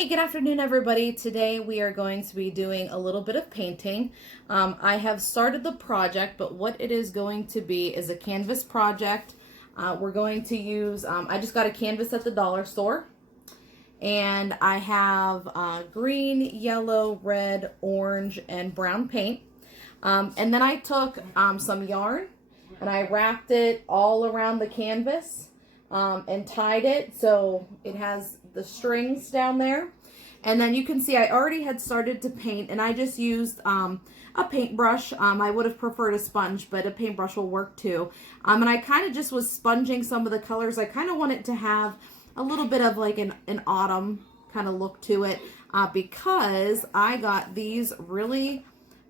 Hey, good afternoon, everybody. Today we are going to be doing a little bit of painting. I have started the project, but what it is going to be is a canvas project. We're going to use, I just got a canvas at the dollar store, and I have green, yellow, red, orange, and brown paint. And then I took some yarn and I wrapped it all around the canvas and tied it so it has the strings down there. And then you can see I already had started to paint, and I just used a paintbrush. I would have preferred a sponge, but a paintbrush will work too. And I kind of just was sponging some of the colors. I kind of want it to have a little bit of like an autumn kind of look to it because I got these really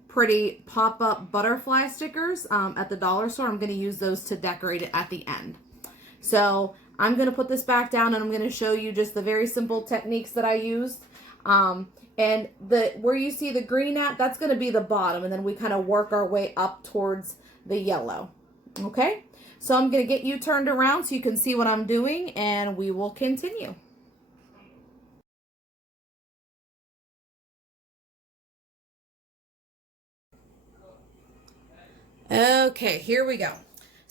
pretty pop-up butterfly stickers at the dollar store. I'm going to use those to decorate it at the end. So I'm going to put this back down, and I'm going to show you just the very simple techniques that I used. And where you see the green at, that's going to be the bottom, and then we kind of work our way up towards the yellow. Okay? So I'm going to get you turned around so you can see what I'm doing, and we will continue. Okay, here we go.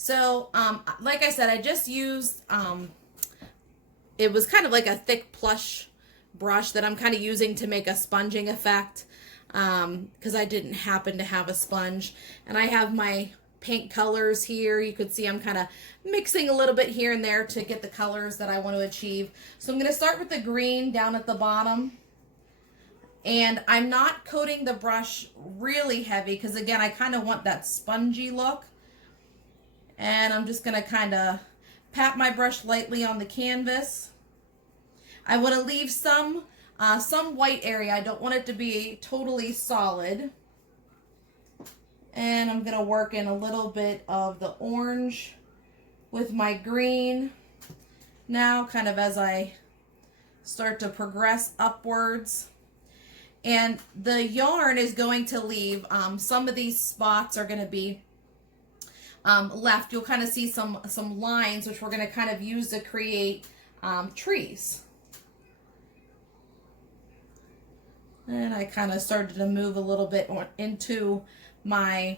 So, like I said, I just used, it was kind of like a thick plush brush that I'm kind of using to make a sponging effect because I didn't happen to have a sponge. And I have my paint colors here. You could see I'm kind of mixing a little bit here and there to get the colors that I want to achieve. So I'm going to start with the green down at the bottom. And I'm not coating the brush really heavy because, again, I kind of want that spongy look. And I'm just going to kind of pat my brush lightly on the canvas. I want to leave some white area. I don't want it to be totally solid. And I'm going to work in a little bit of the orange with my green. Now, kind of as I start to progress upwards. And the yarn is going to leave, some of these spots are going to be left. You'll kind of see some lines, which we're going to kind of use to create trees. And I kind of started to move a little bit into my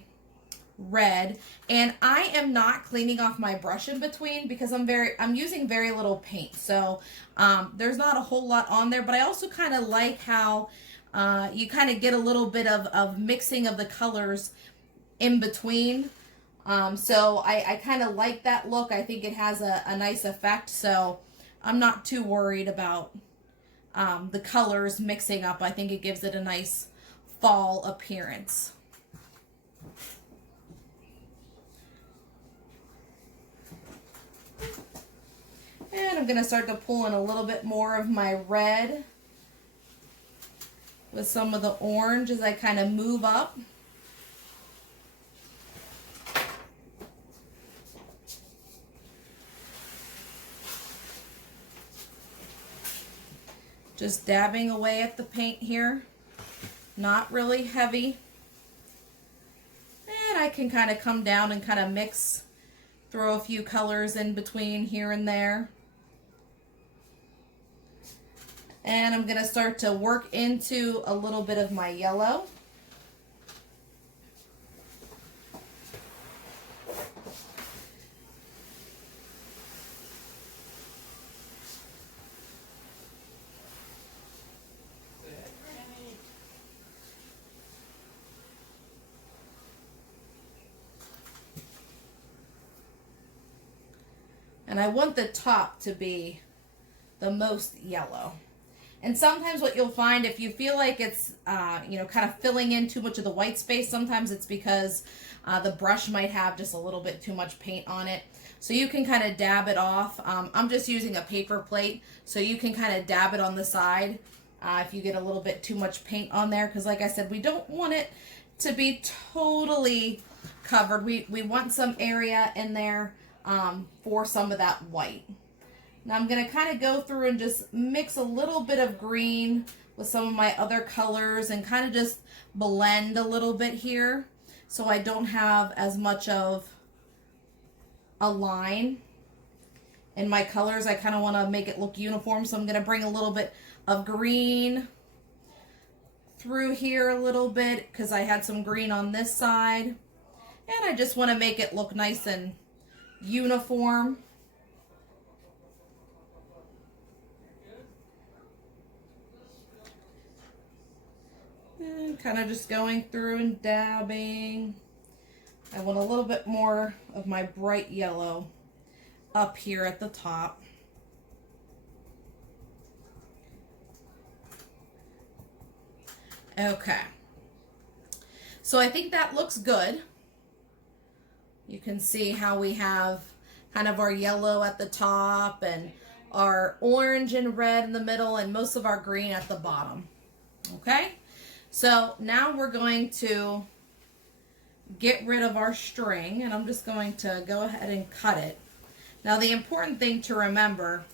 red. And I am not cleaning off my brush in between because I'm using very little paint. So there's not a whole lot on there, but I also kind of like how you kind of get a little bit of mixing of the colors in between. So I kind of like that look. I think it has a nice effect. So I'm not too worried about the colors mixing up. I think it gives it a nice fall appearance. And I'm going to start to pull in a little bit more of my red with some of the orange as I kind of move up. Just dabbing away at the paint here, not really heavy. And I can kind of come down and kind of mix, throw a few colors in between here and there. And I'm going to start to work into a little bit of my yellow. And I want the top to be the most yellow. And sometimes what you'll find, if you feel like it's, kind of filling in too much of the white space, sometimes it's because the brush might have just a little bit too much paint on it. So you can kind of dab it off. I'm just using a paper plate, so you can kind of dab it on the side if you get a little bit too much paint on there. Because like I said, we don't want it to be totally covered. We want some area in there for some of that white. Now I'm going to kind of go through and just mix a little bit of green with some of my other colors and kind of just blend a little bit here so I don't have as much of a line in my colors. I kind of want to make it look uniform, so I'm going to bring a little bit of green through here a little bit because I had some green on this side. And I just want to make it look nice and uniform. And kind of just going through and dabbing. I want a little bit more of my bright yellow up here at the top. Okay. So I think that looks good. You can see how we have kind of our yellow at the top and our orange and red in the middle and most of our green at the bottom. Okay. So now we're going to get rid of our string, and I'm just going to go ahead and cut it. Now the important thing to remember,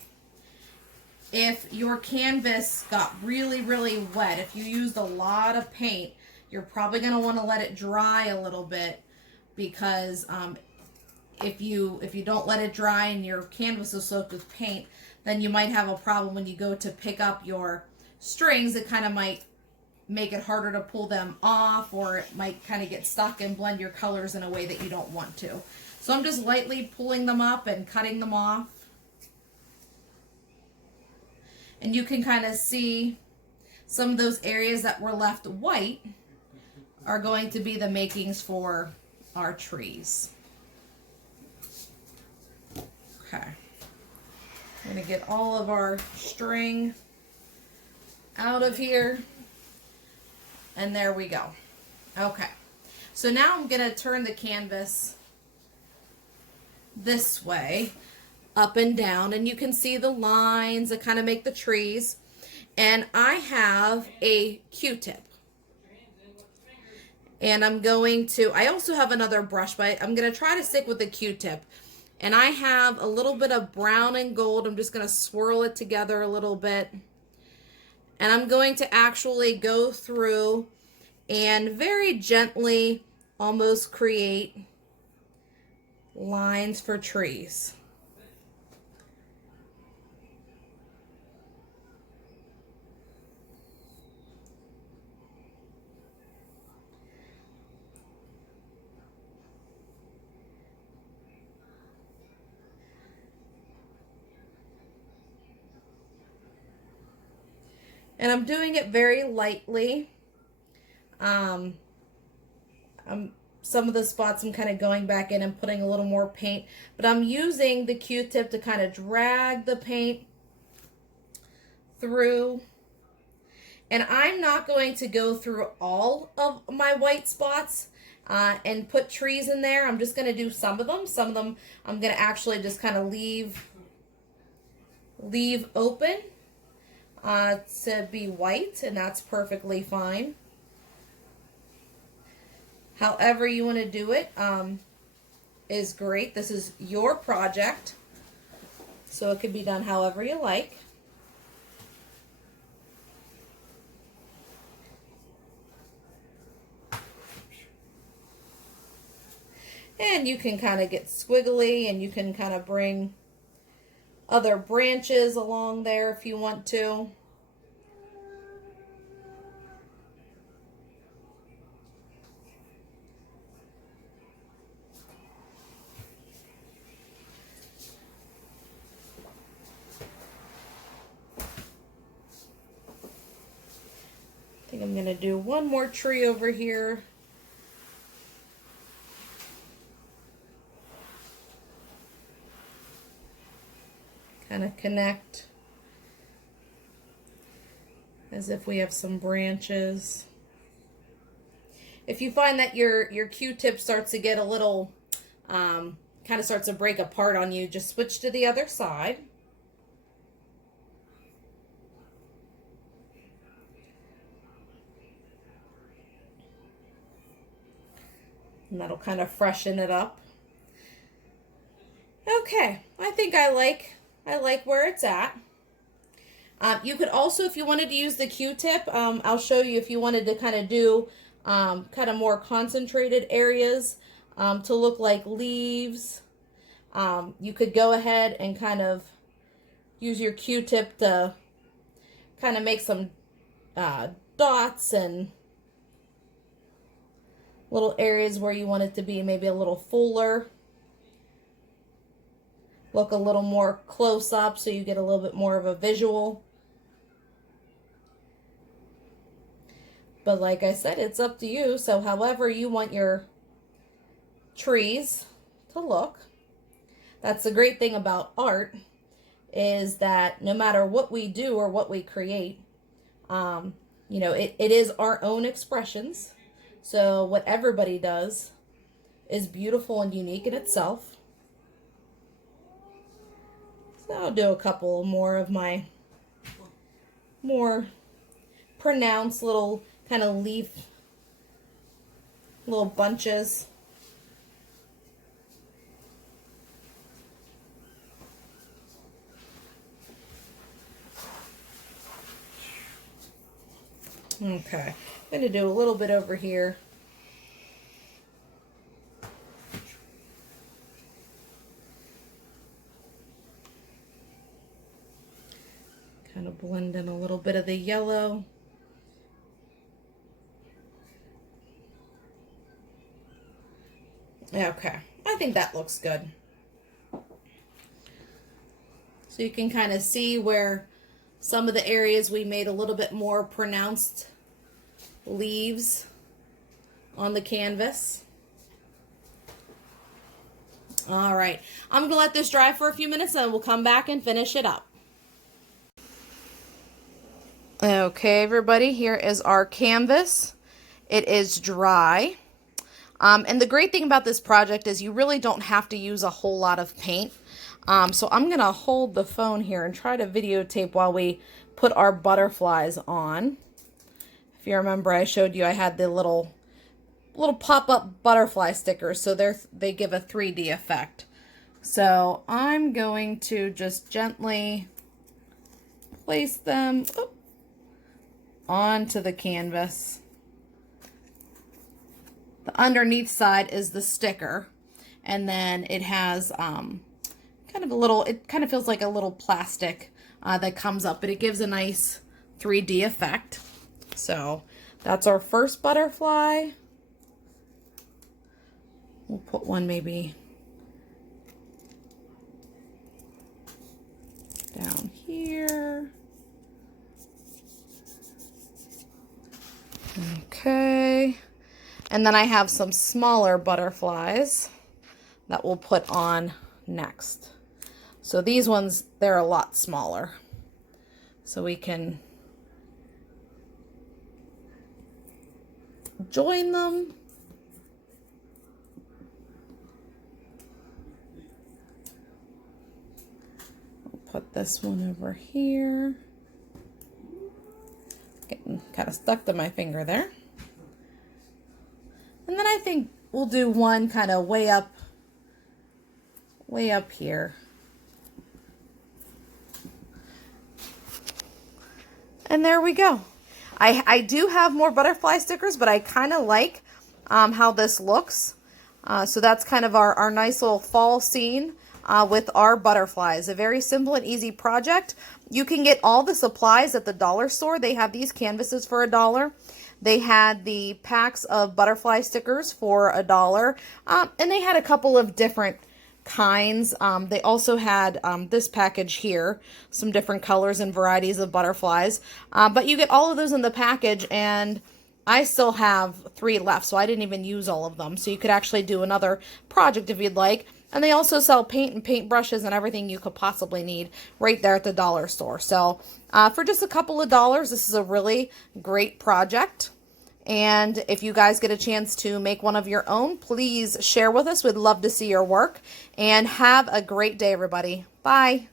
if your canvas got really, really wet, if you used a lot of paint, you're probably going to want to let it dry a little bit, because if you don't let it dry and your canvas is soaked with paint, then you might have a problem when you go to pick up your strings. It kind of might make it harder to pull them off, or it might kind of get stuck and blend your colors in a way that you don't want to. So I'm just lightly pulling them up and cutting them off. And you can kind of see some of those areas that were left white are going to be the makings for our trees. Okay. I'm going to get all of our string out of here. And there we go. Okay. So now I'm going to turn the canvas this way, up and down, and you can see the lines that kind of make the trees. And I have a Q-tip. And I'm going to, I also have another brush, but I'm going to try to stick with the Q-tip. And I have a little bit of brown and gold. I'm just going to swirl it together a little bit. And I'm going to actually go through and very gently almost create lines for trees. And I'm doing it very lightly. Some of the spots I'm kind of going back in and putting a little more paint, but I'm using the Q-tip to kind of drag the paint through. And I'm not going to go through all of my white spots and put trees in there. I'm just going to do some of them. Some of them I'm going to actually just kind of leave open to be white, and that's perfectly fine. However you want to do it is great. This is your project, so it can be done however you like. And you can kind of get squiggly, and you can kind of bring other branches along there if you want to. I think I'm going to do one more tree over here. Kind of connect as if we have some branches. If you find that your Q-tip starts to get a little, kind of starts to break apart on you, just switch to the other side. And that'll kind of freshen it up. Okay, I think I like where it's at. You could also, if you wanted to use the Q-tip, I'll show you if you wanted to kind of do kind of more concentrated areas to look like leaves. You could go ahead and kind of use your Q-tip to kind of make some dots and little areas where you want it to be maybe a little fuller. Look a little more close up so you get a little bit more of a visual. But like I said, it's up to you. So however you want your trees to look. That's the great thing about art, is that no matter what we do or what we create, you know, it is our own expressions. So what everybody does is beautiful and unique in itself. So I'll do a couple more of my more pronounced little kind of leaf, little bunches. Okay, I'm going to do a little bit over here. Kind of blend in a little bit of the yellow. Okay, I think that looks good. So you can kind of see where some of the areas we made a little bit more pronounced leaves on the canvas. All right, I'm gonna let this dry for a few minutes and we'll come back and finish it up. Okay, everybody, here is our canvas. It is dry. And the great thing about this project is you really don't have to use a whole lot of paint. So I'm going to hold the phone here and try to videotape while we put our butterflies on. If you remember, I showed you I had the little pop-up butterfly stickers, so they give a 3D effect. So I'm going to just gently place them onto the canvas. The underneath side is the sticker, and then it has kind of a little, it kind of feels like a little plastic that comes up, but it gives a nice 3D effect. So that's our first butterfly. We'll put one maybe down here. Okay. And then I have some smaller butterflies that we'll put on next. So these ones, they're a lot smaller. So we can join them. I'll put this one over here. Getting kind of stuck to my finger there. And then I think we'll do one kind of way up here. And there we go. I do have more butterfly stickers, but I kind of like how this looks. So that's kind of our nice little fall scene with our butterflies. A very simple and easy project. You can get all the supplies at the dollar store. They have these canvases for $1. They had the packs of butterfly stickers for $1. And they had a couple of different kinds. They also had this package here, some different colors and varieties of butterflies. But you get all of those in the package, and I still have 3 left, so I didn't even use all of them. So you could actually do another project if you'd like. And they also sell paint and paint brushes and everything you could possibly need right there at the dollar store. So for just a couple of dollars, this is a really great project. And if you guys get a chance to make one of your own, please share with us. We'd love to see your work. And have a great day, everybody. Bye.